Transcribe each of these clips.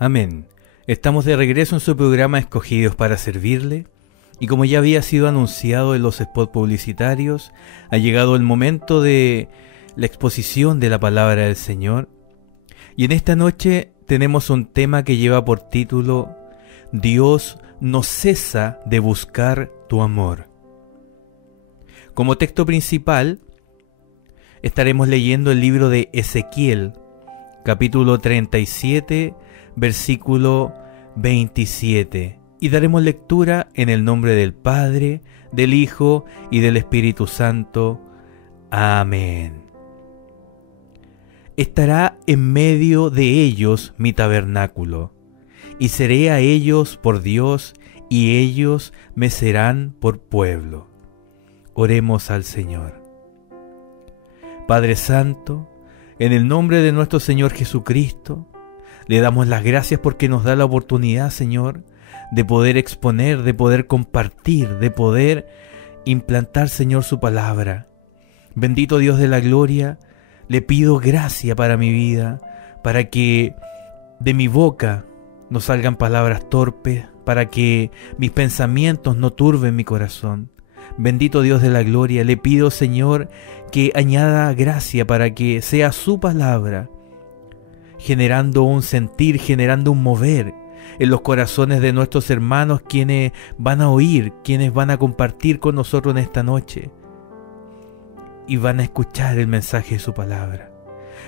Amén. Estamos de regreso en su programa Escogidos para Servirle, y como ya había sido anunciado en los spots publicitarios, ha llegado el momento de la exposición de la palabra del Señor. Y en esta noche tenemos un tema que lleva por título Dios no cesa de buscar tu amor. Como texto principal estaremos leyendo el libro de Ezequiel, capítulo 37, versículo 27, y daremos lectura en el nombre del Padre, del Hijo y del Espíritu Santo. Amén. Estará en medio de ellos mi tabernáculo, y seré a ellos por Dios, y ellos me serán por pueblo. Oremos al Señor. Padre Santo, en el nombre de nuestro Señor Jesucristo, le damos las gracias porque nos da la oportunidad, Señor, de poder exponer, de poder compartir, de poder implantar, Señor, su palabra. Bendito Dios de la gloria, le pido gracia para mi vida, para que de mi boca no salgan palabras torpes, para que mis pensamientos no turben mi corazón. Bendito Dios de la gloria, le pido, Señor, que añada gracia para que sea su palabra, generando un sentir, generando un mover en los corazones de nuestros hermanos, quienes van a oír, quienes van a compartir con nosotros en esta noche y van a escuchar el mensaje de su palabra.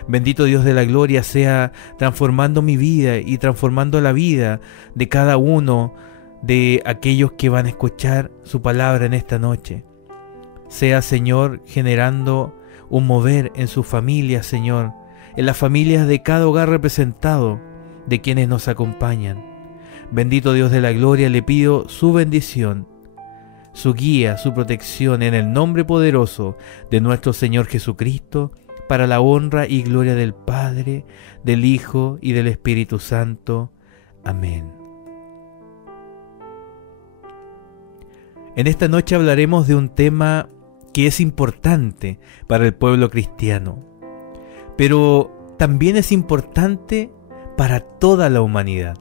Bendito Dios de la gloria, sea transformando mi vida y transformando la vida de cada uno de aquellos que van a escuchar su palabra en esta noche. Sea, Señor, generando un mover en su familia, Señor, en las familias de cada hogar representado, de quienes nos acompañan. Bendito Dios de la gloria, le pido su bendición, su guía, su protección, en el nombre poderoso de nuestro Señor Jesucristo, para la honra y gloria del Padre, del Hijo y del Espíritu Santo. Amén. En esta noche hablaremos de un tema que es importante para el pueblo cristiano, pero también es importante para toda la humanidad.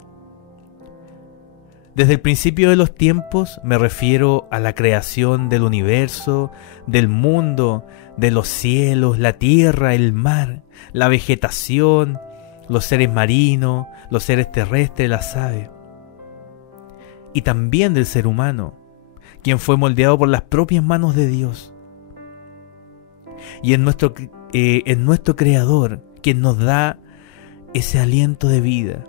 Desde el principio de los tiempos me refiero a la creación del universo, del mundo, de los cielos, la tierra, el mar, la vegetación, los seres marinos, los seres terrestres, las aves. Y también del ser humano, quien fue moldeado por las propias manos de Dios. Y en nuestro Creador, quien nos da ese aliento de vida.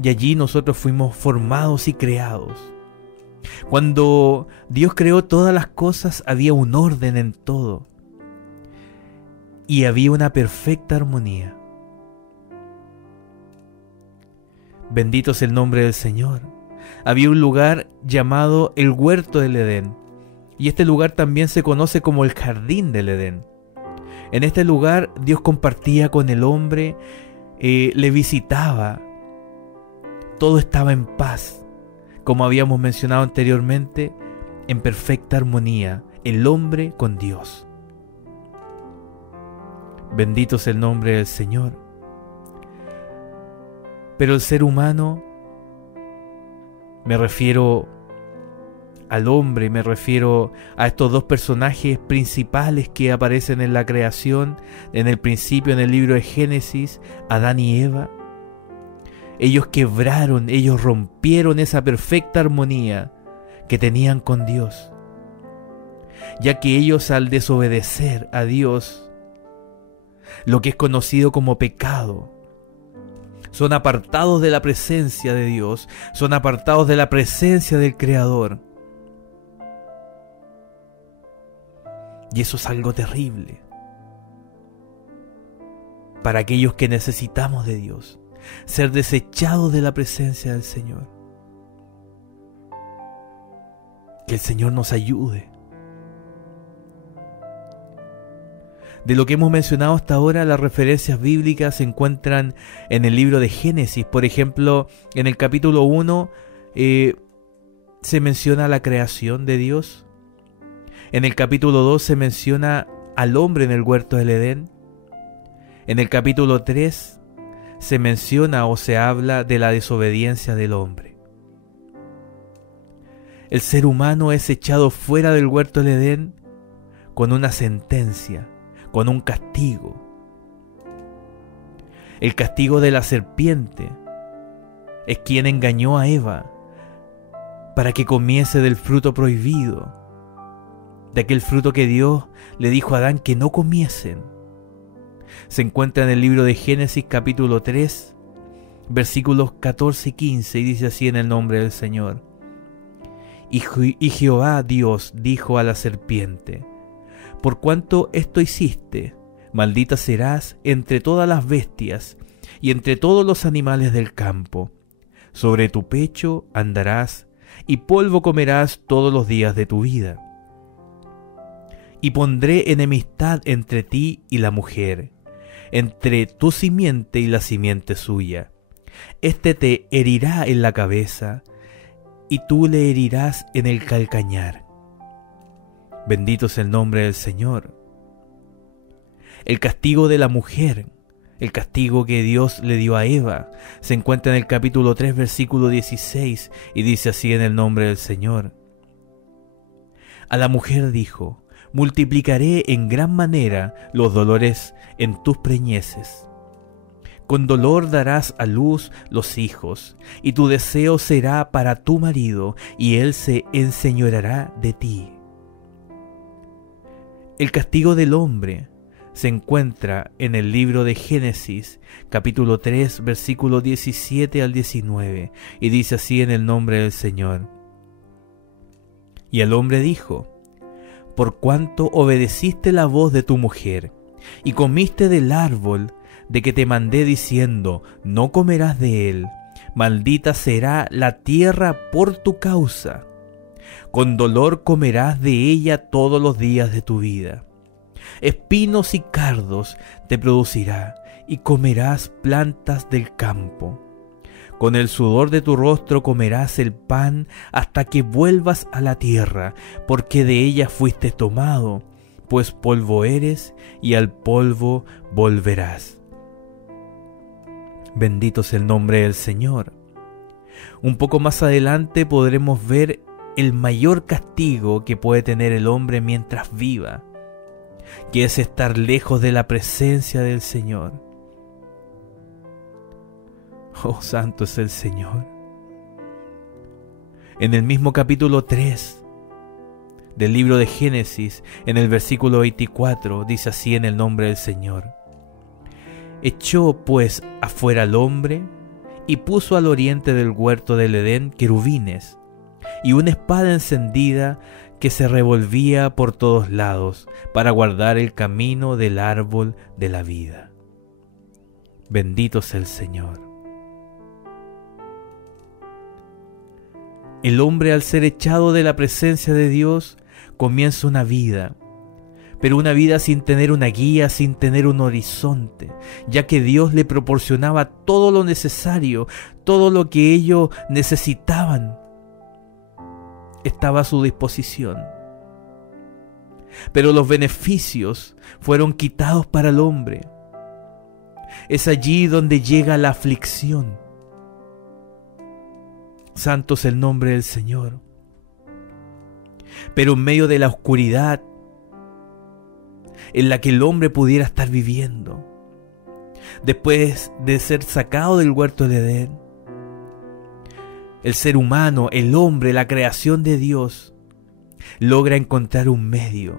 Y allí nosotros fuimos formados y creados. Cuando Dios creó todas las cosas, había un orden en todo. Y había una perfecta armonía. Bendito es el nombre del Señor. Había un lugar llamado el Huerto del Edén. Y este lugar también se conoce como el Jardín del Edén. En este lugar Dios compartía con el hombre, le visitaba. Todo estaba en paz. Como habíamos mencionado anteriormente, en perfecta armonía, el hombre con Dios. Bendito es el nombre del Señor. Pero el ser humano, me refiero al hombre, me refiero a estos dos personajes principales que aparecen en la creación, en el principio, en el libro de Génesis, Adán y Eva. Ellos quebraron, ellos rompieron esa perfecta armonía que tenían con Dios, ya que ellos, al desobedecer a Dios, lo que es conocido como pecado, son apartados de la presencia de Dios, son apartados de la presencia del Creador. Y eso es algo terrible para aquellos que necesitamos de Dios, ser desechados de la presencia del Señor. Que el Señor nos ayude. De lo que hemos mencionado hasta ahora, las referencias bíblicas se encuentran en el libro de Génesis. Por ejemplo, en el capítulo 1 se menciona la creación de Dios. En el capítulo 2 se menciona al hombre en el huerto del Edén. En el capítulo 3 se menciona o se habla de la desobediencia del hombre. El ser humano es echado fuera del huerto del Edén con una sentencia, con un castigo. El castigo de la serpiente es quien engañó a Eva para que comiese del fruto prohibido, de aquel fruto que Dios le dijo a Adán que no comiesen. Se encuentra en el libro de Génesis capítulo 3, versículos 14 y 15, y dice así en el nombre del Señor. Y Jehová Dios dijo a la serpiente: por cuanto esto hiciste, maldita serás entre todas las bestias y entre todos los animales del campo. Sobre tu pecho andarás, y polvo comerás todos los días de tu vida. Y pondré enemistad entre ti y la mujer, entre tu simiente y la simiente suya. Este te herirá en la cabeza, y tú le herirás en el calcañar. Bendito es el nombre del Señor. El castigo de la mujer, el castigo que Dios le dio a Eva, se encuentra en el capítulo 3, versículo 16, y dice así en el nombre del Señor. A la mujer dijo: multiplicaré en gran manera los dolores en tus preñeces. Con dolor darás a luz los hijos, y tu deseo será para tu marido, y él se enseñoreará de ti. El castigo del hombre se encuentra en el libro de Génesis, capítulo 3, versículo 17 al 19, y dice así en el nombre del Señor. Y el hombre dijo: por cuanto obedeciste la voz de tu mujer, y comiste del árbol de que te mandé diciendo: no comerás de él, maldita será la tierra por tu causa. Con dolor comerás de ella todos los días de tu vida. Espinos y cardos te producirá, y comerás plantas del campo. Con el sudor de tu rostro comerás el pan hasta que vuelvas a la tierra, porque de ella fuiste tomado, pues polvo eres y al polvo volverás. Bendito es el nombre del Señor. Un poco más adelante podremos ver el mayor castigo que puede tener el hombre mientras viva, que es estar lejos de la presencia del Señor. Oh, santo es el Señor. En el mismo capítulo 3 del libro de Génesis, en el versículo 24, dice así en el nombre del Señor. Echó pues afuera al hombre, y puso al oriente del huerto del Edén querubines, y una espada encendida que se revolvía por todos lados, para guardar el camino del árbol de la vida. Bendito es el Señor. El hombre, al ser echado de la presencia de Dios, comienza una vida, pero una vida sin tener una guía, sin tener un horizonte, ya que Dios le proporcionaba todo lo necesario, todo lo que ellos necesitaban, estaba a su disposición. Pero los beneficios fueron quitados para el hombre. Es allí donde llega la aflicción. Santo es el nombre del Señor. Pero en medio de la oscuridad en la que el hombre pudiera estar viviendo, después de ser sacado del huerto del Edén, el ser humano, el hombre, la creación de Dios, logra encontrar un medio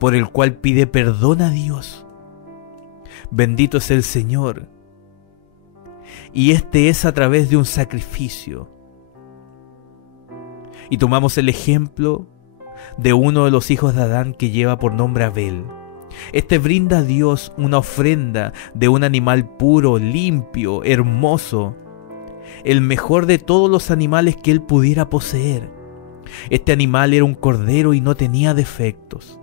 por el cual pide perdón a Dios. Bendito es el Señor. Y este es a través de un sacrificio. Y tomamos el ejemplo de uno de los hijos de Adán que lleva por nombre Abel. Este brinda a Dios una ofrenda de un animal puro, limpio, hermoso, el mejor de todos los animales que él pudiera poseer. Este animal era un cordero y no tenía defectos.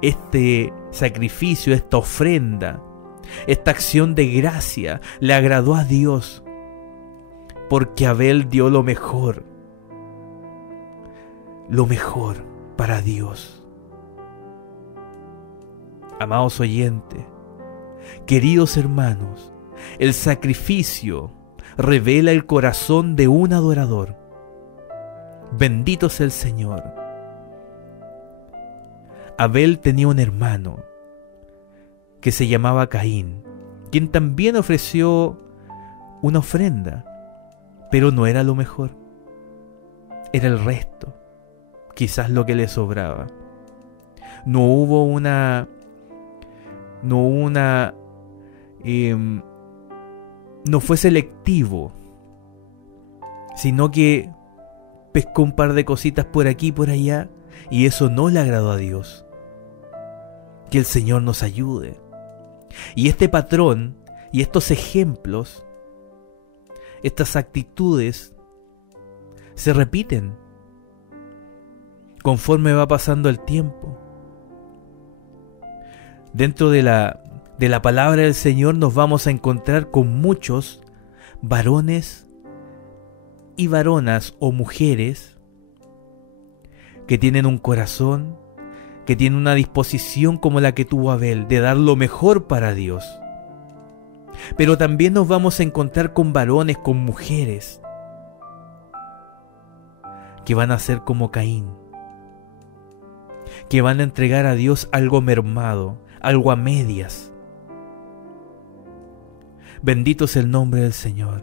Este sacrificio, esta ofrenda, esta acción de gracia le agradó a Dios, porque Abel dio lo mejor para Dios. Amados oyentes, queridos hermanos, El sacrificio revela el corazón de un adorador. Bendito sea el Señor. Abel tenía un hermano que se llamaba Caín, quien también ofreció una ofrenda, pero no era lo mejor. Era el resto, quizás lo que le sobraba. No fue selectivo, sino que pescó un par de cositas por aquí y por allá, y eso no le agradó a Dios. Que el Señor nos ayude. Y este patrón y estos ejemplos, estas actitudes, se repiten conforme va pasando el tiempo. Dentro de la palabra del Señor nos vamos a encontrar con muchos varones y varonas o mujeres que tienen un corazón, que tienen una disposición como la que tuvo Abel, de dar lo mejor para Dios. Pero también nos vamos a encontrar con varones, con mujeres, que van a ser como Caín, que van a entregar a Dios algo mermado, algo a medias. Bendito es el nombre del Señor.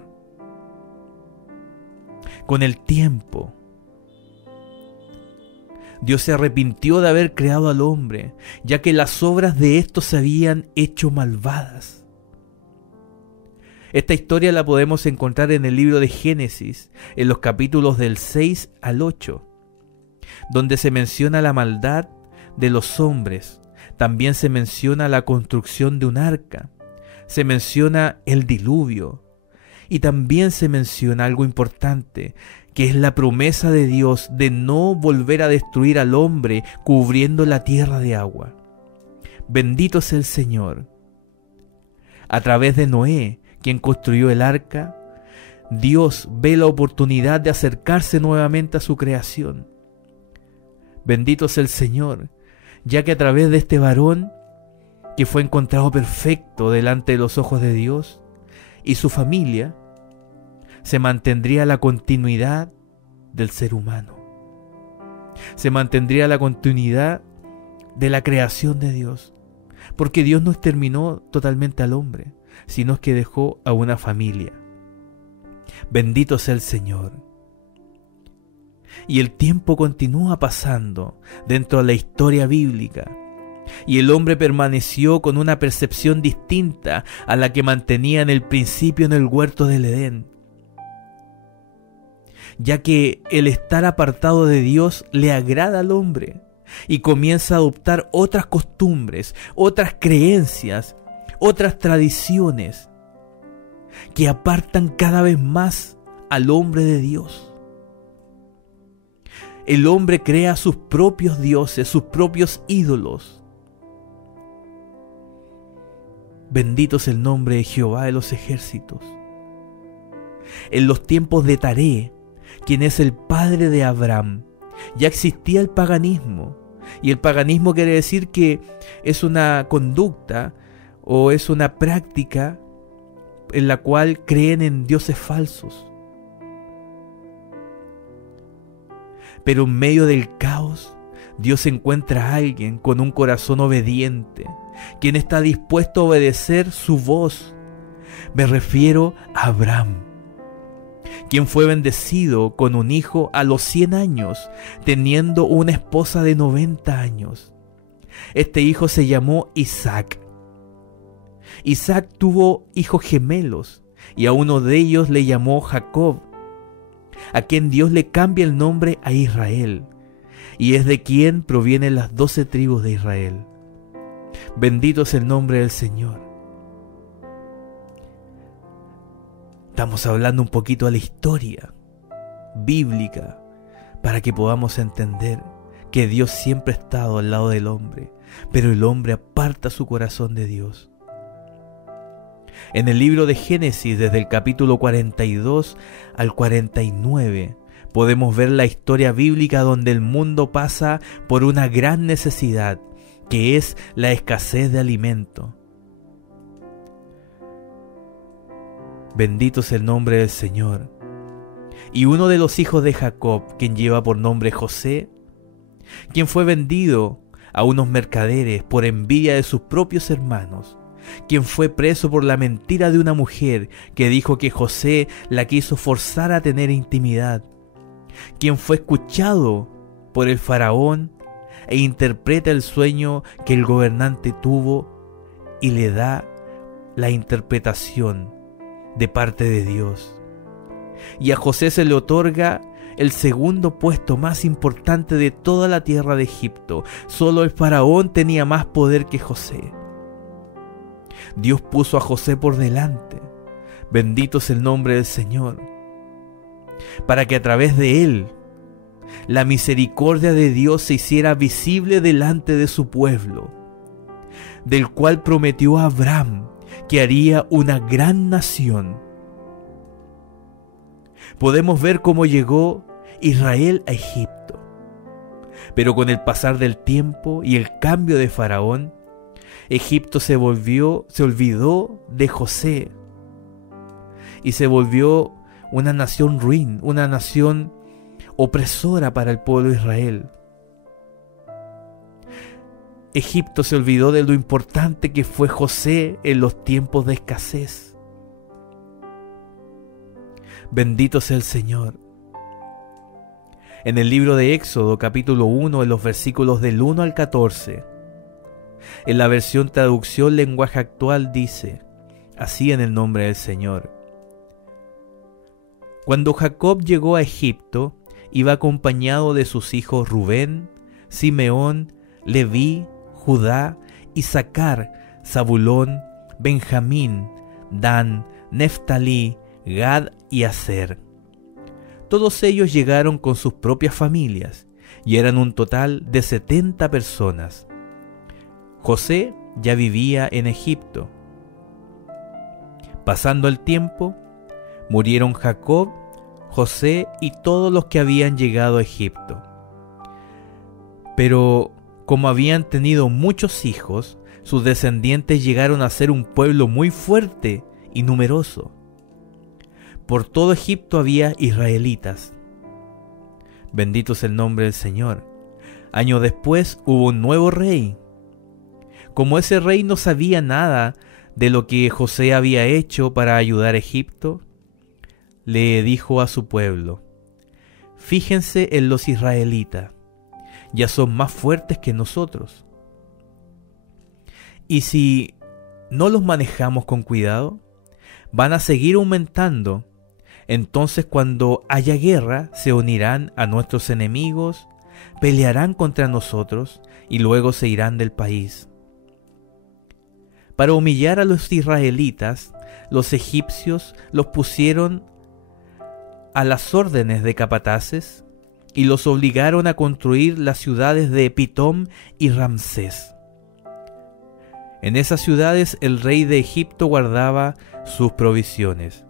Con el tiempo, Dios se arrepintió de haber creado al hombre, ya que las obras de estos se habían hecho malvadas. Esta historia la podemos encontrar en el libro de Génesis, en los capítulos del 6 al 8, donde se menciona la maldad de los hombres. También se menciona la construcción de un arca, se menciona el diluvio, y también se menciona algo importante, que es la promesa de Dios de no volver a destruir al hombre cubriendo la tierra de agua. Bendito es el Señor. A través de Noé, quien construyó el arca, Dios ve la oportunidad de acercarse nuevamente a su creación. Bendito es el Señor, ya que a través de este varón, que fue encontrado perfecto delante de los ojos de Dios, y su familia, se mantendría la continuidad del ser humano. Se mantendría la continuidad de la creación de Dios. Porque Dios no exterminó totalmente al hombre, sino que dejó a una familia. Bendito sea el Señor. Y el tiempo continúa pasando dentro de la historia bíblica. Y el hombre permaneció con una percepción distinta a la que mantenía en el principio en el huerto del Edén. Ya que el estar apartado de Dios le agrada al hombre y comienza a adoptar otras costumbres, otras creencias, otras tradiciones que apartan cada vez más al hombre de Dios. El hombre crea sus propios dioses, sus propios ídolos. Bendito es el nombre de Jehová de los ejércitos. En los tiempos de Taré, quien es el padre de Abraham, ya existía el paganismo. Y el paganismo quiere decir que es una conducta o es una práctica en la cual creen en dioses falsos. Pero en medio del caos, Dios encuentra a alguien con un corazón obediente, quien está dispuesto a obedecer su voz. Me refiero a Abraham, quien fue bendecido con un hijo a los 100 años, teniendo una esposa de 90 años. Este hijo se llamó Isaac. Isaac tuvo hijos gemelos, y a uno de ellos le llamó Jacob, a quien Dios le cambia el nombre a Israel, y es de quien provienen las 12 tribus de Israel. Bendito es el nombre del Señor. Estamos hablando un poquito de la historia bíblica para que podamos entender que Dios siempre ha estado al lado del hombre, pero el hombre aparta su corazón de Dios. En el libro de Génesis, desde el capítulo 42 al 49, podemos ver la historia bíblica donde el mundo pasa por una gran necesidad, que es la escasez de alimento. Bendito es el nombre del Señor. Y uno de los hijos de Jacob, quien lleva por nombre José, quien fue vendido a unos mercaderes por envidia de sus propios hermanos, quien fue preso por la mentira de una mujer que dijo que José la quiso forzar a tener intimidad, quien fue escuchado por el faraón e interpreta el sueño que el gobernante tuvo y le da la interpretación de parte de Dios. Y a José se le otorga el segundo puesto más importante de toda la tierra de Egipto. Solo el faraón tenía más poder que José. Dios puso a José por delante. Bendito es el nombre del Señor. Para que a través de él la misericordia de Dios se hiciera visible delante de su pueblo, del cual prometió a Abraham que haría una gran nación. Podemos ver cómo llegó Israel a Egipto, pero con el pasar del tiempo y el cambio de Faraón, Egipto se olvidó de José y se volvió una nación ruin, una nación opresora para el pueblo de Israel. Egipto se olvidó de lo importante que fue José en los tiempos de escasez. Bendito sea el Señor. En el libro de Éxodo, capítulo 1, en los versículos del 1 al 14, en la versión traducción lenguaje actual dice, así en el nombre del Señor: Cuando Jacob llegó a Egipto, iba acompañado de sus hijos Rubén, Simeón, Leví, Judá, Isaacar, Zabulón, Benjamín, Dan, Neftalí, Gad y Aser. Todos ellos llegaron con sus propias familias y eran un total de 70 personas. José ya vivía en Egipto. Pasando el tiempo, murieron Jacob, José y todos los que habían llegado a Egipto. Pero como habían tenido muchos hijos, sus descendientes llegaron a ser un pueblo muy fuerte y numeroso. Por todo Egipto había israelitas. Bendito es el nombre del Señor. Años después hubo un nuevo rey. Como ese rey no sabía nada de lo que José había hecho para ayudar a Egipto, le dijo a su pueblo: fíjense en los israelitas, ya son más fuertes que nosotros. Y si no los manejamos con cuidado, van a seguir aumentando. Entonces, cuando haya guerra, se unirán a nuestros enemigos, pelearán contra nosotros y luego se irán del país. Para humillar a los israelitas, los egipcios los pusieron a las órdenes de capataces y los obligaron a construir las ciudades de Pitom y Ramsés. En esas ciudades el rey de Egipto guardaba sus provisiones.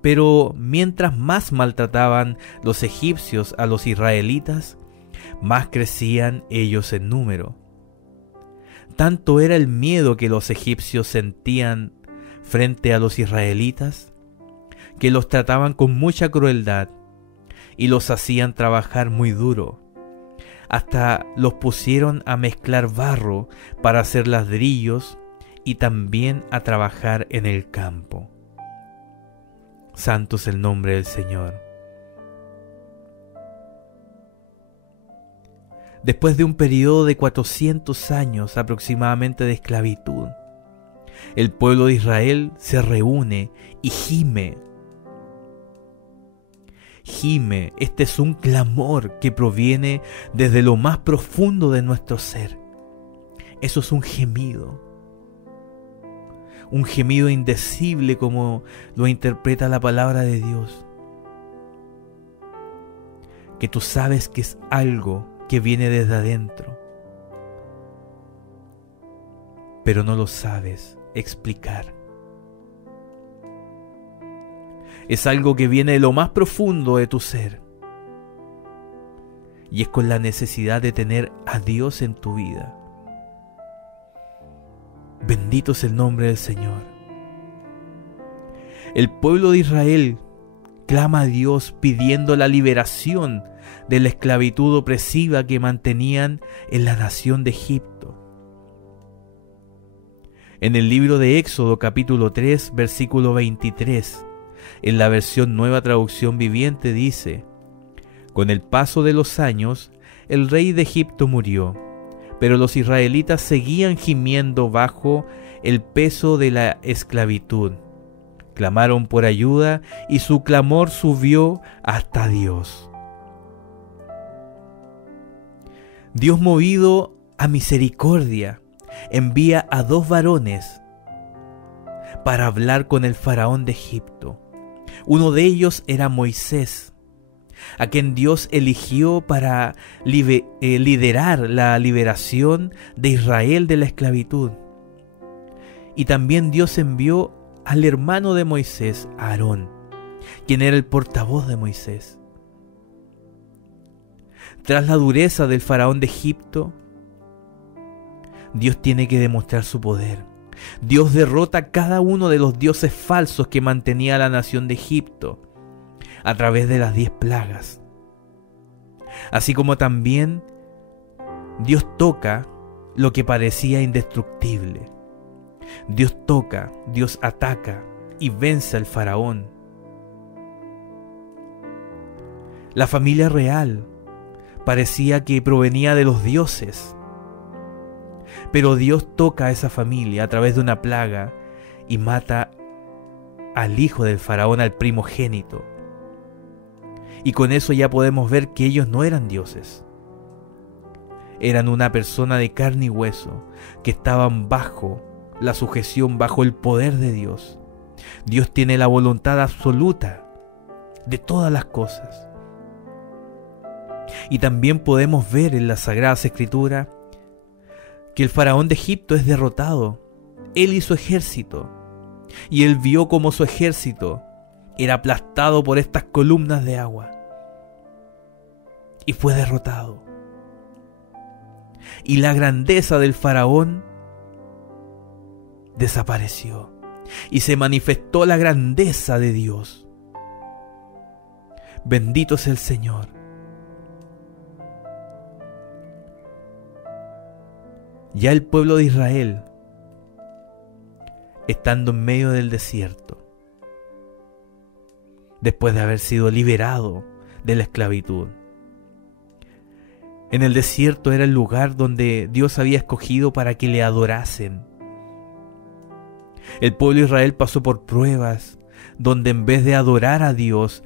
Pero mientras más maltrataban los egipcios a los israelitas, más crecían ellos en número. Tanto era el miedo que los egipcios sentían frente a los israelitas, que los trataban con mucha crueldad y los hacían trabajar muy duro. Hasta los pusieron a mezclar barro para hacer ladrillos y también a trabajar en el campo. Santo es el nombre del Señor. Después de un periodo de 400 años aproximadamente de esclavitud, el pueblo de Israel se reúne y gime. Gime, este es un clamor que proviene desde lo más profundo de nuestro ser. Eso es un gemido indecible como lo interpreta la palabra de Dios. Que tú sabes que es algo que viene desde adentro, pero no lo sabes explicar. Es algo que viene de lo más profundo de tu ser. Y es con la necesidad de tener a Dios en tu vida. Bendito es el nombre del Señor. El pueblo de Israel clama a Dios pidiendo la liberación de la esclavitud opresiva que mantenían en la nación de Egipto. En el libro de Éxodo capítulo 3, versículo 23, en la versión Nueva Traducción Viviente dice: con el paso de los años, el rey de Egipto murió, pero los israelitas seguían gimiendo bajo el peso de la esclavitud. Clamaron por ayuda y su clamor subió hasta Dios. Dios, movido a misericordia, envía a 2 varones para hablar con el faraón de Egipto. Uno de ellos era Moisés, a quien Dios eligió para liderar la liberación de Israel de la esclavitud. Y también Dios envió al hermano de Moisés, Aarón, quien era el portavoz de Moisés. Tras la dureza del faraón de Egipto, Dios tiene que demostrar su poder. Dios derrota a cada uno de los dioses falsos que mantenía la nación de Egipto a través de las 10 plagas. Así como también Dios toca lo que parecía indestructible. Dios toca, Dios ataca y vence al faraón. La familia real parecía que provenía de los dioses, pero Dios toca a esa familia a través de una plaga y mata al hijo del faraón, al primogénito. Y con eso ya podemos ver que ellos no eran dioses. Eran una persona de carne y hueso que estaban bajo la sujeción, bajo el poder de Dios. Dios tiene la voluntad absoluta de todas las cosas. Y también podemos ver en las Sagradas Escrituras que el faraón de Egipto es derrotado, él y su ejército, y él vio como su ejército era aplastado por estas columnas de agua, y fue derrotado. Y la grandeza del faraón desapareció, y se manifestó la grandeza de Dios. Bendito es el Señor. Ya el pueblo de Israel, estando en medio del desierto, después de haber sido liberado de la esclavitud, en el desierto era el lugar donde Dios había escogido para que le adorasen. El pueblo de Israel pasó por pruebas donde en vez de adorar a Dios,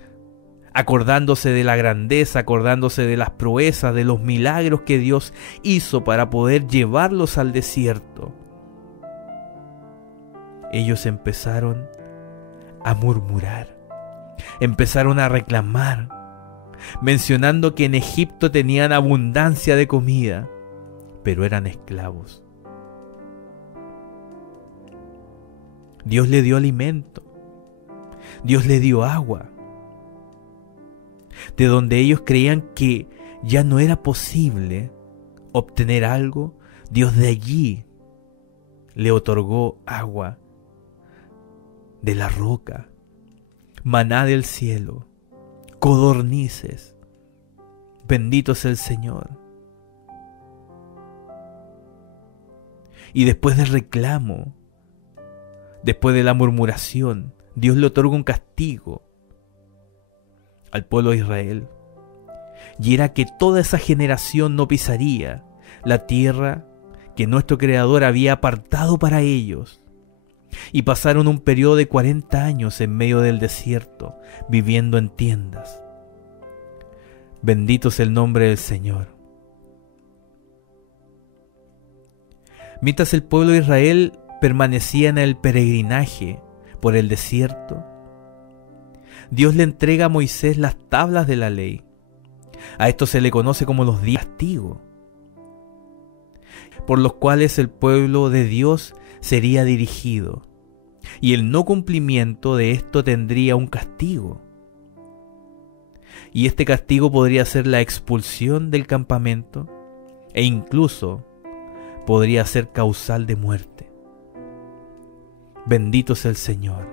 acordándose de la grandeza, acordándose de las proezas, de los milagros que Dios hizo para poder llevarlos al desierto, ellos empezaron a murmurar, empezaron a reclamar, mencionando que en Egipto tenían abundancia de comida, pero eran esclavos. Dios le dio alimento, Dios le dio agua, de donde ellos creían que ya no era posible obtener algo, Dios de allí le otorgó agua de la roca, maná del cielo, codornices. Bendito es el Señor. Y después del reclamo, después de la murmuración, Dios le otorga un castigo al pueblo de Israel, y era que toda esa generación no pisaría la tierra que nuestro Creador había apartado para ellos, y pasaron un periodo de 40 años en medio del desierto, viviendo en tiendas. Bendito es el nombre del Señor. Mientras el pueblo de Israel permanecía en el peregrinaje por el desierto, Dios le entrega a Moisés las tablas de la ley. A esto se le conoce como los 10 castigos, por los cuales el pueblo de Dios sería dirigido, y el no cumplimiento de esto tendría un castigo. Y este castigo podría ser la expulsión del campamento, e incluso podría ser causal de muerte. Bendito es el Señor.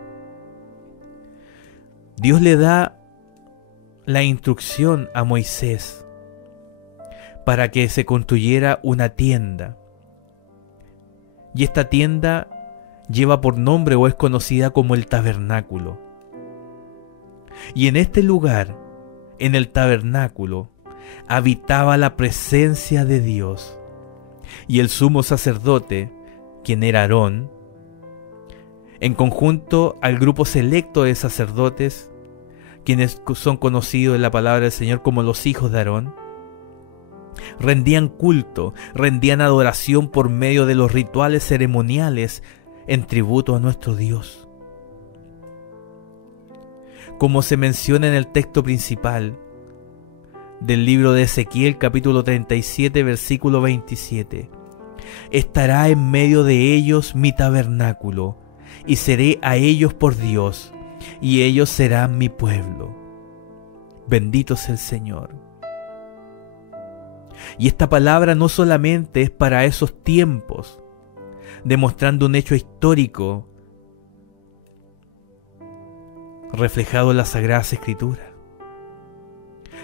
Dios le da la instrucción a Moisés para que se construyera una tienda. Y esta tienda lleva por nombre o es conocida como el tabernáculo. Y en este lugar, en el tabernáculo, habitaba la presencia de Dios. Y el sumo sacerdote, quien era Aarón, en conjunto al grupo selecto de sacerdotes, quienes son conocidos en la palabra del Señor como los hijos de Aarón, rendían culto, rendían adoración por medio de los rituales ceremoniales en tributo a nuestro Dios. Como se menciona en el texto principal del libro de Ezequiel, capítulo 37, versículo 27, estará en medio de ellos mi tabernáculo, y seré a ellos por Dios, y ellos serán mi pueblo. Bendito sea el Señor. Y esta palabra no solamente es para esos tiempos, demostrando un hecho histórico reflejado en las Sagradas Escrituras,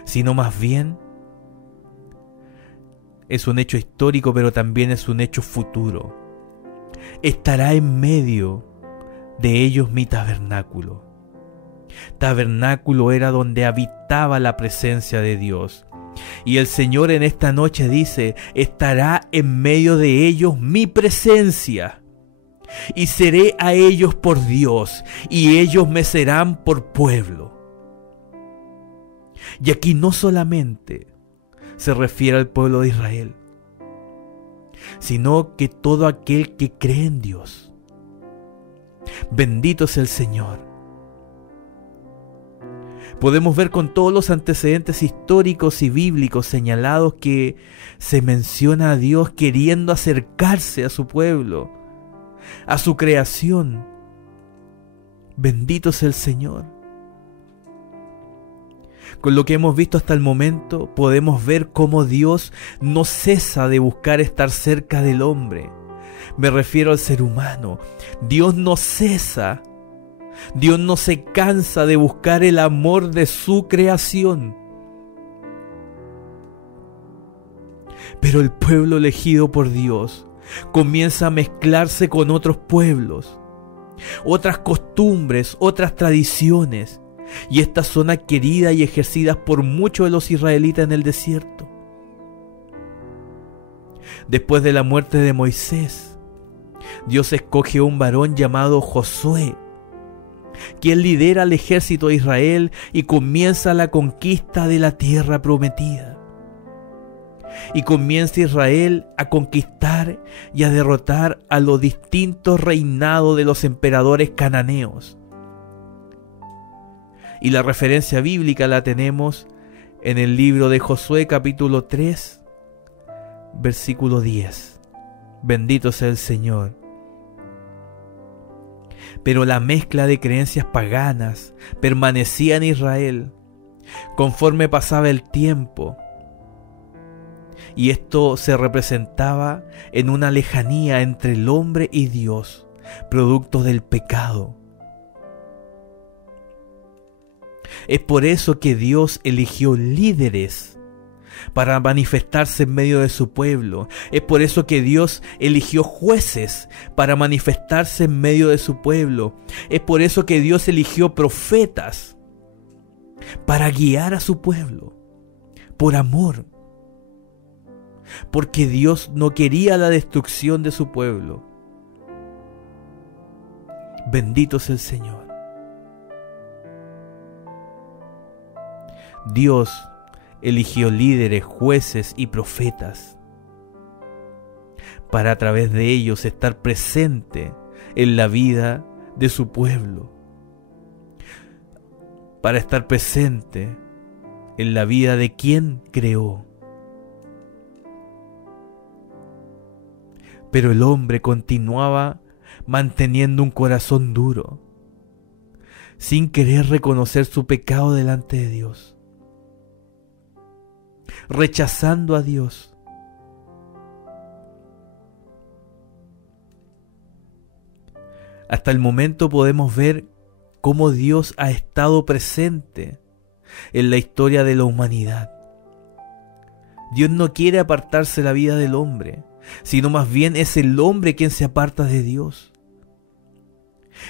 sino más bien es un hecho histórico, pero también es un hecho futuro. Estará en medio de ellos mi tabernáculo. Tabernáculo era donde habitaba la presencia de Dios. Y el Señor en esta noche dice, estará en medio de ellos mi presencia. Y seré a ellos por Dios, y ellos me serán por pueblo. Y aquí no solamente se refiere al pueblo de Israel, sino que todo aquel que cree en Dios. Bendito es el Señor. Podemos ver con todos los antecedentes históricos y bíblicos señalados que se menciona a Dios queriendo acercarse a su pueblo, a su creación. Bendito es el Señor. Con lo que hemos visto hasta el momento, podemos ver cómo Dios no cesa de buscar estar cerca del hombre. Me refiero al ser humano. Dios no cesa. Dios no se cansa de buscar el amor de su creación. Pero el pueblo elegido por Dios comienza a mezclarse con otros pueblos, otras costumbres, otras tradiciones, y estas son adquiridas y ejercidas por muchos de los israelitas en el desierto. Después de la muerte de Moisés, Dios escoge a un varón llamado Josué, quien lidera al ejército de Israel y comienza la conquista de la tierra prometida. Y comienza Israel a conquistar y a derrotar a los distintos reinados de los emperadores cananeos. Y la referencia bíblica la tenemos en el libro de Josué capítulo 3, versículo 10. Bendito sea el Señor. Pero la mezcla de creencias paganas permanecía en Israel conforme pasaba el tiempo. Y esto se representaba en una lejanía entre el hombre y Dios, producto del pecado. Es por eso que Dios eligió líderes para manifestarse en medio de su pueblo. Es por eso que Dios eligió jueces para manifestarse en medio de su pueblo. Es por eso que Dios eligió profetas para guiar a su pueblo, por amor. Porque Dios no quería la destrucción de su pueblo. Bendito es el Señor. Dios eligió líderes, jueces y profetas para a través de ellos estar presente en la vida de su pueblo, para estar presente en la vida de quien creó. Pero el hombre continuaba manteniendo un corazón duro, sin querer reconocer su pecado delante de Dios, rechazando a Dios. Hasta el momento podemos ver cómo Dios ha estado presente en la historia de la humanidad. Dios no quiere apartarse la vida del hombre, sino más bien es el hombre quien se aparta de Dios,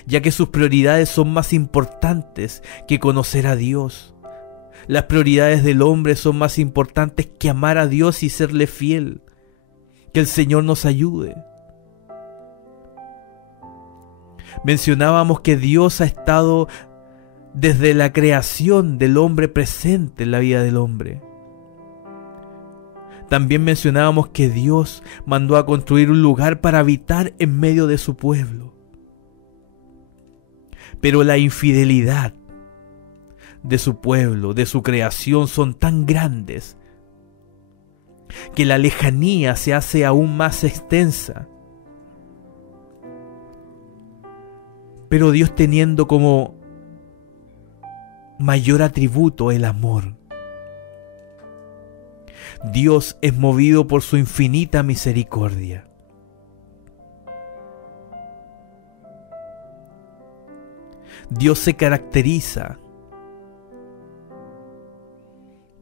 ya que sus prioridades son más importantes que conocer a Dios. Las prioridades del hombre son más importantes que amar a Dios y serle fiel. Que el Señor nos ayude. Mencionábamos que Dios ha estado desde la creación del hombre presente en la vida del hombre. También mencionábamos que Dios mandó a construir un lugar para habitar en medio de su pueblo. Pero la infidelidad de su pueblo, de su creación, son tan grandes que la lejanía se hace aún más extensa. Pero Dios, teniendo como mayor atributo el amor, Dios es movido por su infinita misericordia. Dios se caracteriza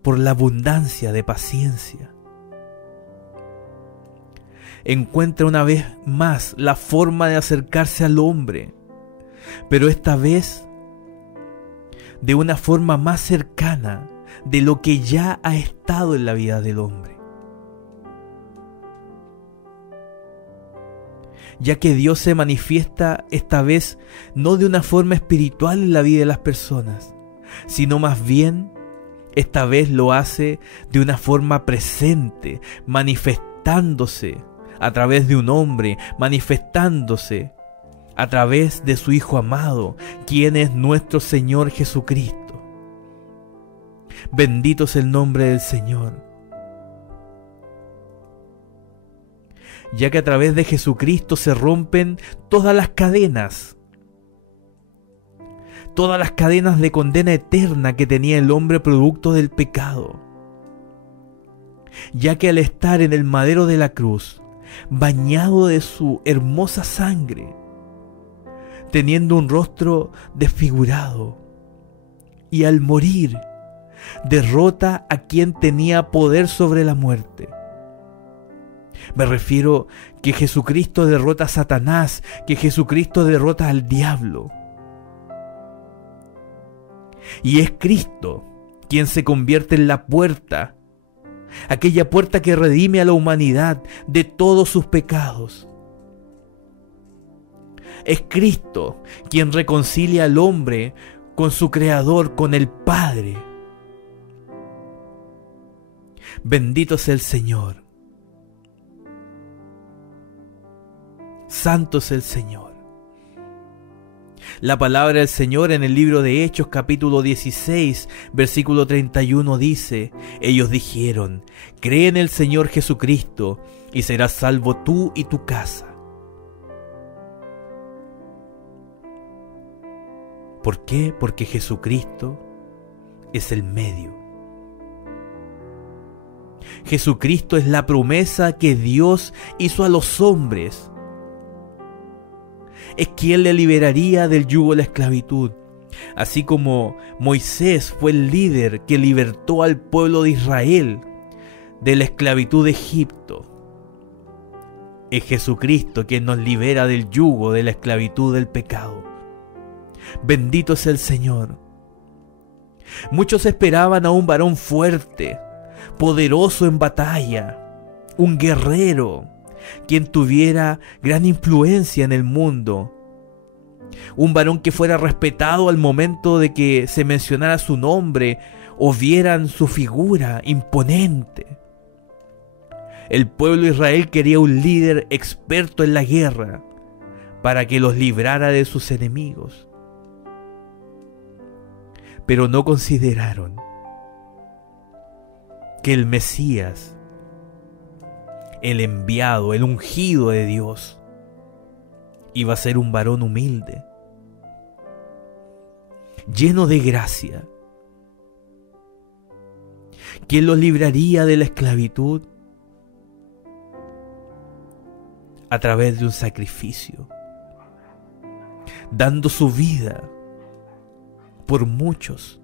por la abundancia de paciencia. Encuentra una vez más la forma de acercarse al hombre, pero esta vez de una forma más cercana de lo que ya ha estado en la vida del hombre. Ya que Dios se manifiesta esta vez no de una forma espiritual en la vida de las personas, sino más bien esta vez lo hace de una forma presente, manifestándose a través de un hombre, manifestándose a través de su Hijo amado, quien es nuestro Señor Jesucristo. Bendito es el nombre del Señor. Ya que a través de Jesucristo se rompen todas las cadenas de condena eterna que tenía el hombre producto del pecado. Ya que al estar en el madero de la cruz, bañado de su hermosa sangre, teniendo un rostro desfigurado, y al morir, derrota a quien tenía poder sobre la muerte. Me refiero que Jesucristo derrota a Satanás, que Jesucristo derrota al diablo. Y es Cristo quien se convierte en la puerta, aquella puerta que redime a la humanidad de todos sus pecados. Es Cristo quien reconcilia al hombre con su Creador, con el Padre. Bendito es el Señor. Santo es el Señor. La palabra del Señor en el libro de Hechos capítulo 16 versículo 31 dice: ellos dijeron, cree en el Señor Jesucristo y serás salvo tú y tu casa. ¿Por qué? Porque Jesucristo es el medio. Jesucristo es la promesa que Dios hizo a los hombres. Es quien le liberaría del yugo de la esclavitud. Así como Moisés fue el líder que libertó al pueblo de Israel de la esclavitud de Egipto. Es Jesucristo quien nos libera del yugo de la esclavitud del pecado. Bendito es el Señor. Muchos esperaban a un varón fuerte, poderoso en batalla, un guerrero, quien tuviera gran influencia en el mundo, un varón que fuera respetado al momento de que se mencionara su nombre o vieran su figura imponente. El pueblo de Israel quería un líder experto en la guerra para que los librara de sus enemigos. Pero no consideraron que el Mesías, el enviado, el ungido de Dios, iba a ser un varón humilde, lleno de gracia, quien los libraría de la esclavitud a través de un sacrificio, dando su vida por muchos.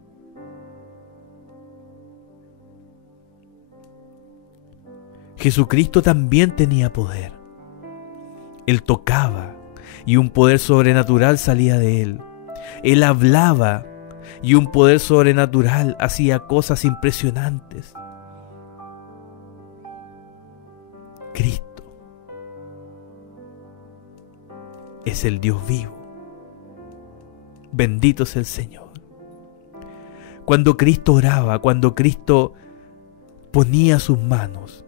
Jesucristo también tenía poder. Él tocaba y un poder sobrenatural salía de él. Él hablaba y un poder sobrenatural hacía cosas impresionantes. Cristo es el Dios vivo. Bendito es el Señor. Cuando Cristo oraba, cuando Cristo ponía sus manos,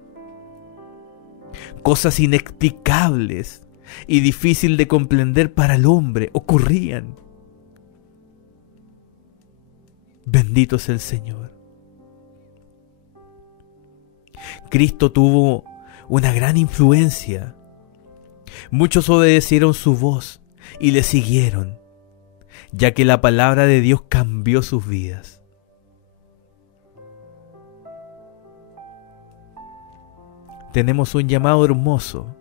cosas inexplicables y difíciles de comprender para el hombre ocurrían. Bendito es el Señor. Cristo tuvo una gran influencia. Muchos obedecieron su voz y le siguieron, ya que la palabra de Dios cambió sus vidas. Tenemos un llamado hermoso,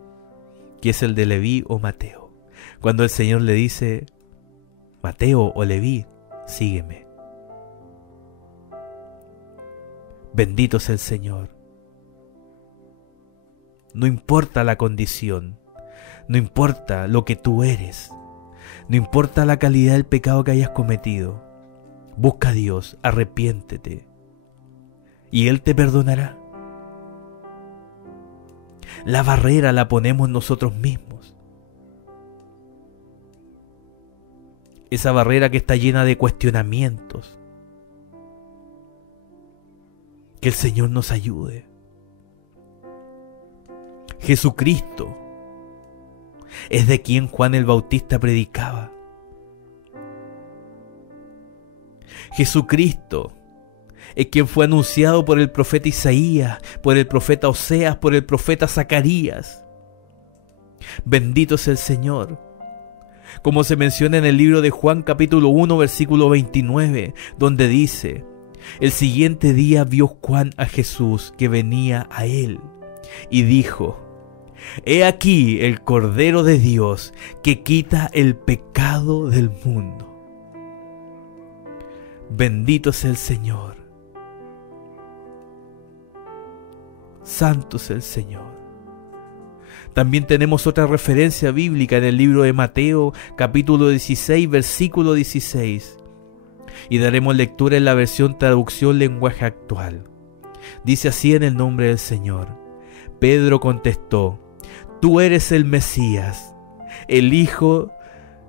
que es el de Leví o Mateo. Cuando el Señor le dice, Mateo o Leví, sígueme. Bendito es el Señor. No importa la condición, no importa lo que tú eres, no importa la calidad del pecado que hayas cometido. Busca a Dios, arrepiéntete, y Él te perdonará. La barrera la ponemos nosotros mismos. Esa barrera que está llena de cuestionamientos. Que el Señor nos ayude. Jesucristo es de quien Juan el Bautista predicaba. Jesucristo es quien fue anunciado por el profeta Isaías, por el profeta Oseas, por el profeta Zacarías. Bendito es el Señor. Como se menciona en el libro de Juan capítulo 1 versículo 29, donde dice: el siguiente día vio Juan a Jesús que venía a él y dijo: he aquí el Cordero de Dios que quita el pecado del mundo. Bendito es el Señor. Santo es el Señor. También tenemos otra referencia bíblica en el libro de Mateo, capítulo 16, versículo 16. Y daremos lectura en la versión traducción lenguaje actual. Dice así en el nombre del Señor. Pedro contestó: tú eres el Mesías, el Hijo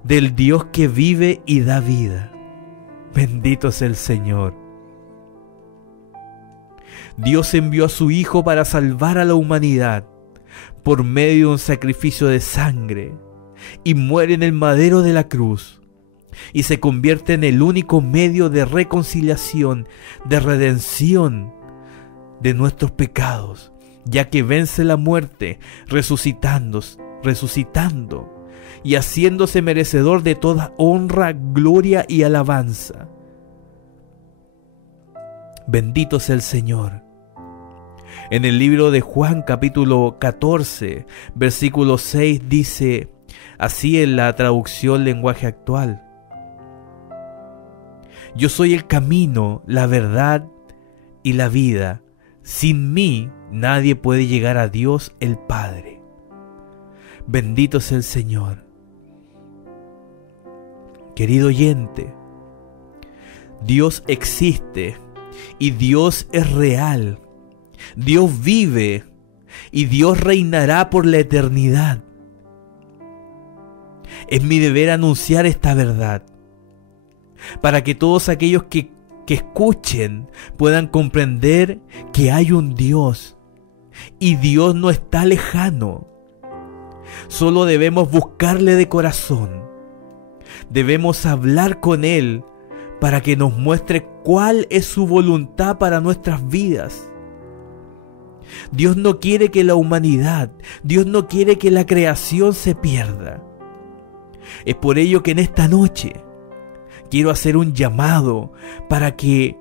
del Dios que vive y da vida. Bendito es el Señor. Dios envió a su Hijo para salvar a la humanidad por medio de un sacrificio de sangre, y muere en el madero de la cruz, y se convierte en el único medio de reconciliación, de redención de nuestros pecados, ya que vence la muerte, resucitando y haciéndose merecedor de toda honra, gloria y alabanza. Bendito es el Señor. En el libro de Juan capítulo 14, versículo 6 dice, así en la traducción lenguaje actual: yo soy el camino, la verdad y la vida. Sin mí nadie puede llegar a Dios el Padre. Bendito es el Señor. Querido oyente, Dios existe y Dios es real. Dios vive y Dios reinará por la eternidad. Es mi deber anunciar esta verdad para que todos aquellos que escuchen puedan comprender que hay un Dios y Dios no está lejano. Solo debemos buscarle de corazón. Debemos hablar con Él para que nos muestre cuál es su voluntad para nuestras vidas. Dios no quiere que la humanidad, Dios no quiere que la creación se pierda. Es por ello que en esta noche quiero hacer un llamado para que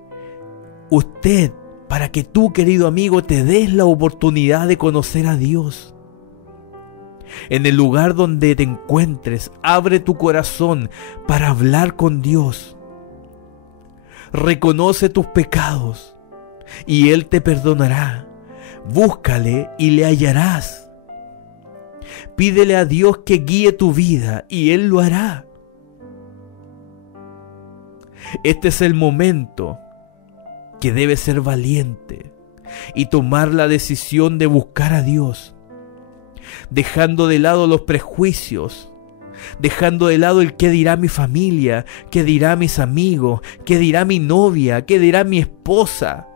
usted, para que tú, querido amigo, te des la oportunidad de conocer a Dios. En el lugar donde te encuentres, abre tu corazón para hablar con Dios. Reconoce tus pecados y Él te perdonará. Búscale y le hallarás. Pídele a Dios que guíe tu vida y Él lo hará. Este es el momento que debes ser valiente y tomar la decisión de buscar a Dios, dejando de lado los prejuicios, dejando de lado el qué dirá mi familia, qué dirá mis amigos, qué dirá mi novia, qué dirá mi esposa,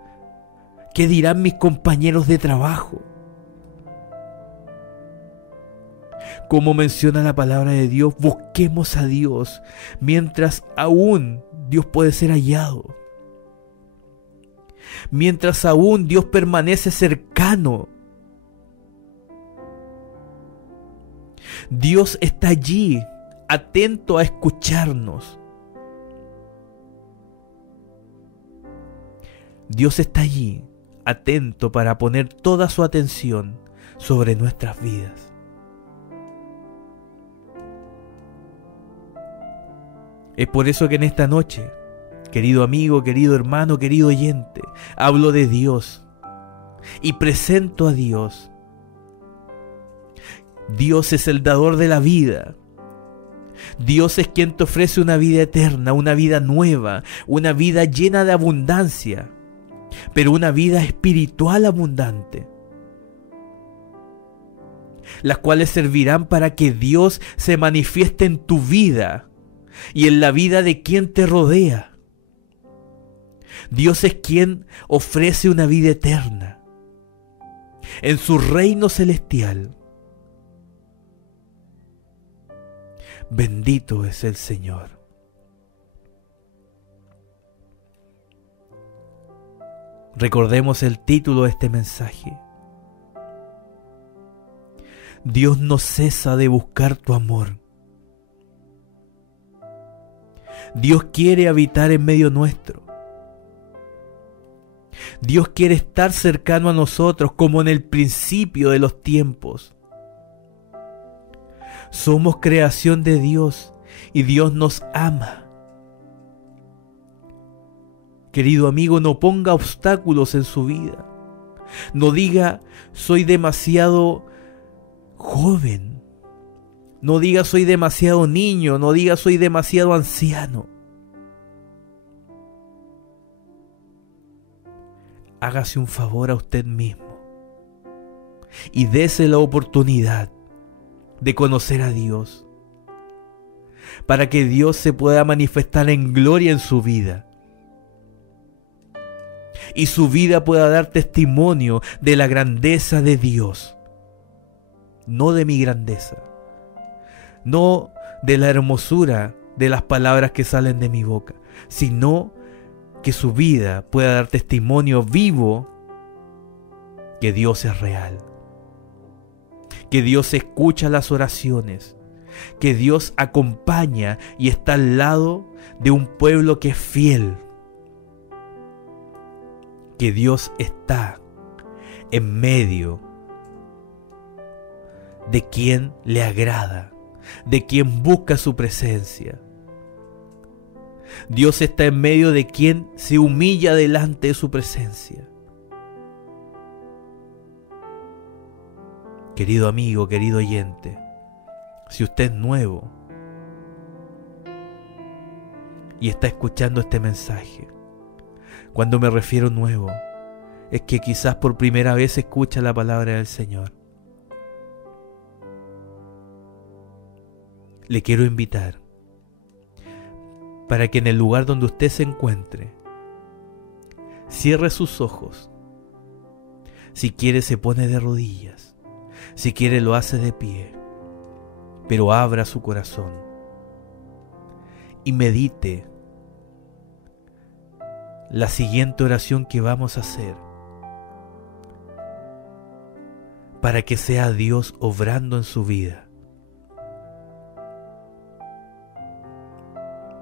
qué dirán mis compañeros de trabajo. Como menciona la palabra de Dios, busquemos a Dios mientras aún Dios puede ser hallado. Mientras aún Dios permanece cercano. Dios está allí, atento a escucharnos. Dios está allí, atento para poner toda su atención sobre nuestras vidas. Es por eso que en esta noche, querido amigo, querido hermano, querido oyente, hablo de Dios y presento a Dios. Dios es el dador de la vida. Dios es quien te ofrece una vida eterna, una vida nueva, una vida llena de abundancia, pero una vida espiritual abundante, las cuales servirán para que Dios se manifieste en tu vida y en la vida de quien te rodea. Dios es quien ofrece una vida eterna en su reino celestial. Bendito es el Señor. Recordemos el título de este mensaje. Dios no cesa de buscar tu amor. Dios quiere habitar en medio nuestro. Dios quiere estar cercano a nosotros como en el principio de los tiempos. Somos creación de Dios y Dios nos ama. Querido amigo, no ponga obstáculos en su vida. No diga, soy demasiado joven. No diga, soy demasiado niño. No diga, soy demasiado anciano. Hágase un favor a usted mismo y dese la oportunidad de conocer a Dios, para que Dios se pueda manifestar en gloria en su vida y su vida pueda dar testimonio de la grandeza de Dios, no de mi grandeza, no de la hermosura de las palabras que salen de mi boca, sino que su vida pueda dar testimonio vivo que Dios es real, que Dios escucha las oraciones, que Dios acompaña y está al lado de un pueblo que es fiel, que Dios está en medio de quien le agrada, de quien busca su presencia. Dios está en medio de quien se humilla delante de su presencia. Querido amigo, querido oyente, si usted es nuevo y está escuchando este mensaje, cuando me refiero nuevo, es que quizás por primera vez escucha la palabra del Señor. Le quiero invitar para que en el lugar donde usted se encuentre, cierre sus ojos. Si quiere se pone de rodillas, si quiere lo hace de pie, pero abra su corazón y medite la siguiente oración que vamos a hacer, para que sea Dios obrando en su vida.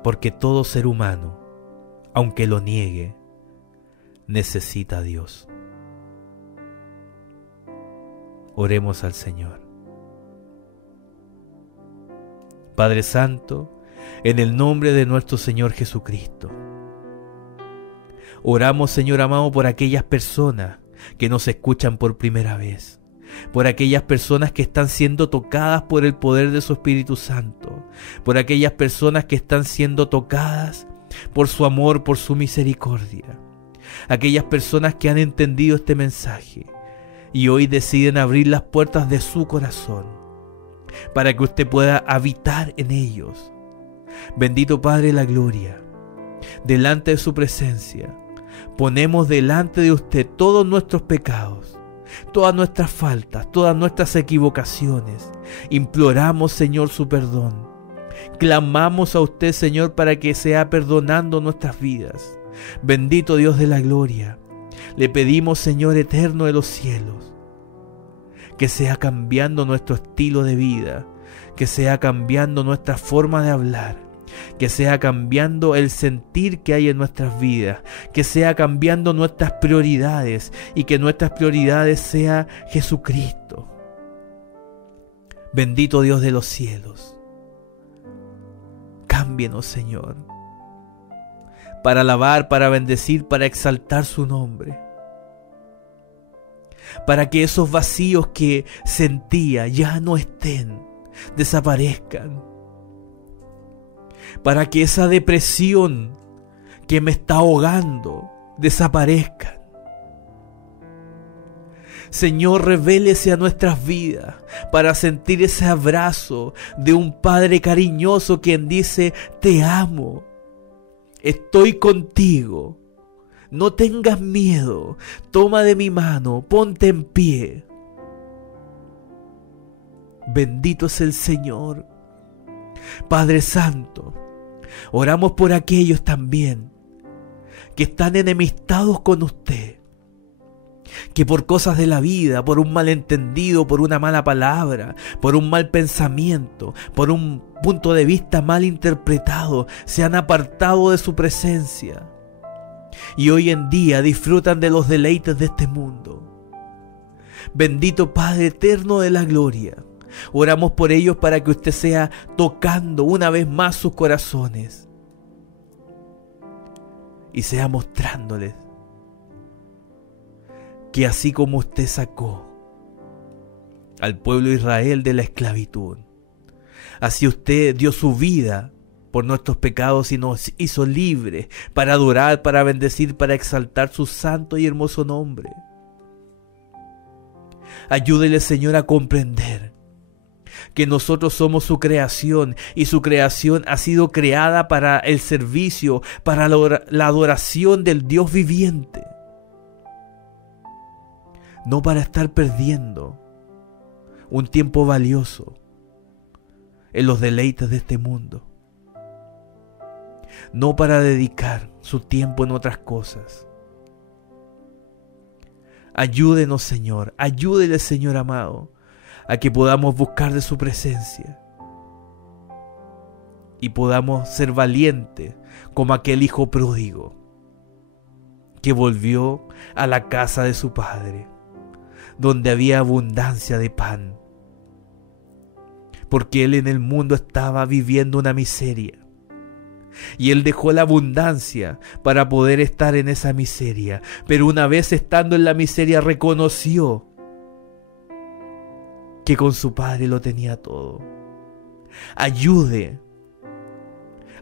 Porque todo ser humano, aunque lo niegue, necesita a Dios. Oremos al Señor. Padre Santo, en el nombre de nuestro Señor Jesucristo, Oramos, Señor amado, por aquellas personas que nos escuchan por primera vez, por aquellas personas que están siendo tocadas por el poder de su Espíritu Santo, por aquellas personas que están siendo tocadas por su amor, por su misericordia, aquellas personas que han entendido este mensaje y hoy deciden abrir las puertas de su corazón para que usted pueda habitar en ellos. Bendito Padre de la gloria, delante de su presencia ponemos delante de usted todos nuestros pecados, todas nuestras faltas, todas nuestras equivocaciones. Imploramos, Señor, su perdón. Clamamos a usted, Señor, para que sea perdonando nuestras vidas. Bendito Dios de la gloria, le pedimos, Señor eterno de los cielos, que sea cambiando nuestro estilo de vida, que sea cambiando nuestra forma de hablar, que sea cambiando el sentir que hay en nuestras vidas, que sea cambiando nuestras prioridades y que nuestras prioridades sea Jesucristo. Bendito Dios de los cielos, cámbienos, Señor, para alabar, para bendecir, para exaltar su nombre, para que esos vacíos que sentía ya no estén, desaparezcan, para que esa depresión que me está ahogando desaparezca. Señor, revélese a nuestras vidas para sentir ese abrazo de un Padre cariñoso quien dice: te amo, estoy contigo, no tengas miedo, toma de mi mano, ponte en pie. Bendito es el Señor. Padre Santo, oramos por aquellos también que están enemistados con usted, que por cosas de la vida, por un malentendido, por una mala palabra, por un mal pensamiento, por un punto de vista mal interpretado, se han apartado de su presencia y hoy en día disfrutan de los deleites de este mundo. Bendito Padre eterno de la gloria, oramos por ellos para que usted sea tocando una vez más sus corazones y sea mostrándoles que así como usted sacó al pueblo de Israel de la esclavitud, así usted dio su vida por nuestros pecados y nos hizo libres para adorar, para bendecir, para exaltar su santo y hermoso nombre. Ayúdele, Señor, a comprender que nosotros somos su creación y su creación ha sido creada para el servicio, para la adoración del Dios viviente. No para estar perdiendo un tiempo valioso en los deleites de este mundo. No para dedicar su tiempo en otras cosas. Ayúdenos, Señor, ayúdele, Señor amado, a que podamos buscar de su presencia y podamos ser valientes como aquel hijo pródigo que volvió a la casa de su padre, donde había abundancia de pan, porque él en el mundo estaba viviendo una miseria. Y él dejó la abundancia para poder estar en esa miseria. Pero una vez estando en la miseria reconoció que con su padre lo tenía todo. Ayude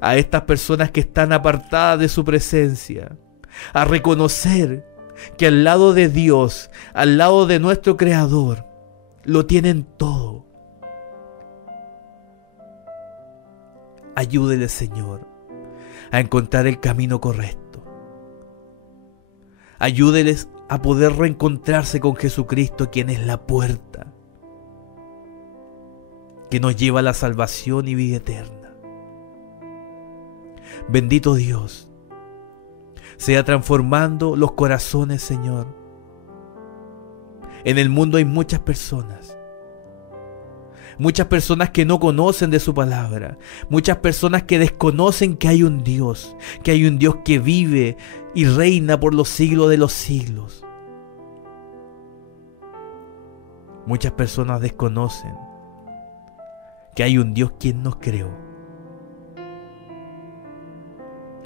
a estas personas que están apartadas de su presencia a reconocer que al lado de Dios, al lado de nuestro Creador, lo tienen todo. Ayúdele, Señor, a encontrar el camino correcto. Ayúdeles a poder reencontrarse con Jesucristo, quien es la puerta que nos lleva a la salvación y vida eterna. Bendito Dios, sea transformando los corazones, Señor. En el mundo hay muchas personas que no conocen de su palabra, muchas personas que desconocen que hay un Dios que vive y reina por los siglos de los siglos. Muchas personas desconocen que hay un Dios quien nos creó.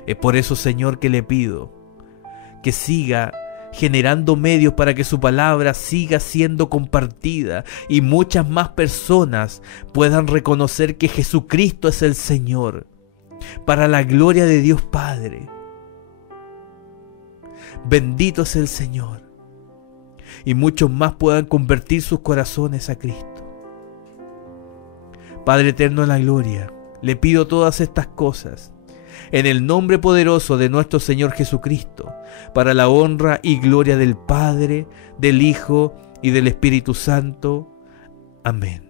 Es por eso, Señor, que le pido que siga generando medios para que su palabra siga siendo compartida y muchas más personas puedan reconocer que Jesucristo es el Señor, para la gloria de Dios Padre. Bendito es el Señor. Y muchos más puedan convertir sus corazones a Cristo. Padre eterno en la gloria, le pido todas estas cosas en el nombre poderoso de nuestro Señor Jesucristo, para la honra y gloria del Padre, del Hijo y del Espíritu Santo. Amén.